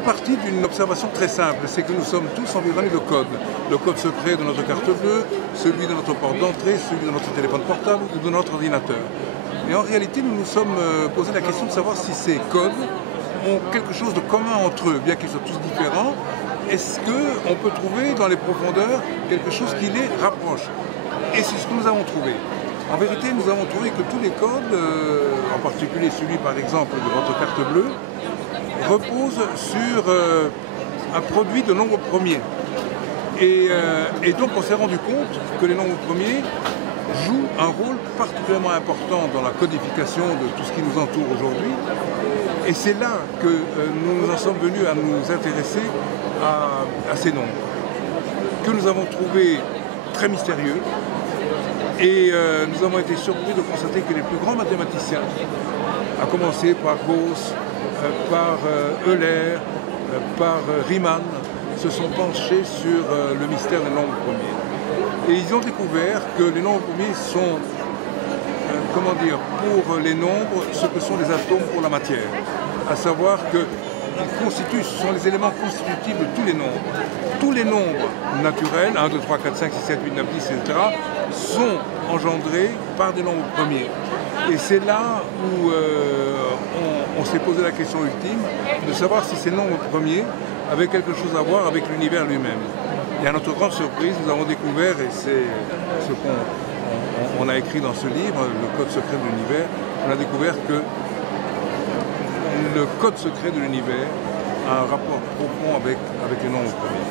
est parti d'une observation très simple, c'est que nous sommes tous environnés de codes. Le code secret de notre carte bleue, celui de notre porte d'entrée, celui de notre téléphone portable ou de notre ordinateur. Et en réalité, nous nous sommes posé la question de savoir si ces codes ont quelque chose de commun entre eux, bien qu'ils soient tous différents. Est-ce qu'on peut trouver dans les profondeurs quelque chose qui les rapproche? Et c'est ce que nous avons trouvé. En vérité, nous avons trouvé que tous les codes, en particulier celui par exemple de votre carte bleue, reposent sur un produit de nombres premiers. Et donc on s'est rendu compte que les nombres premiers jouent un rôle particulièrement important dans la codification de tout ce qui nous entoure aujourd'hui. Et c'est là que nous en sommes venus à nous intéresser à ces nombres, que nous avons trouvés très mystérieux. Et nous avons été surpris de constater que les plus grands mathématiciens, à commencer par Gauss, par Euler, par Riemann, se sont penchés sur le mystère des nombres premiers. Et ils ont découvert que les nombres premiers sont, pour les nombres, ce que sont les atomes pour la matière. À savoir qu'ils constituent, ce sont les éléments constitutifs de tous les nombres. Tous les nombres naturels, 1, 2, 3, 4, 5, 6, 7, 8, 9, 10, etc., sont engendrés par des nombres premiers. Et c'est là où on s'est posé la question ultime de savoir si ces nombres premiers avaient quelque chose à voir avec l'univers lui-même. Et à notre grande surprise, nous avons découvert, et c'est ce qu'on a écrit dans ce livre, le code secret de l'univers, on a découvert que le code secret de l'univers a un rapport profond avec les nombres premiers.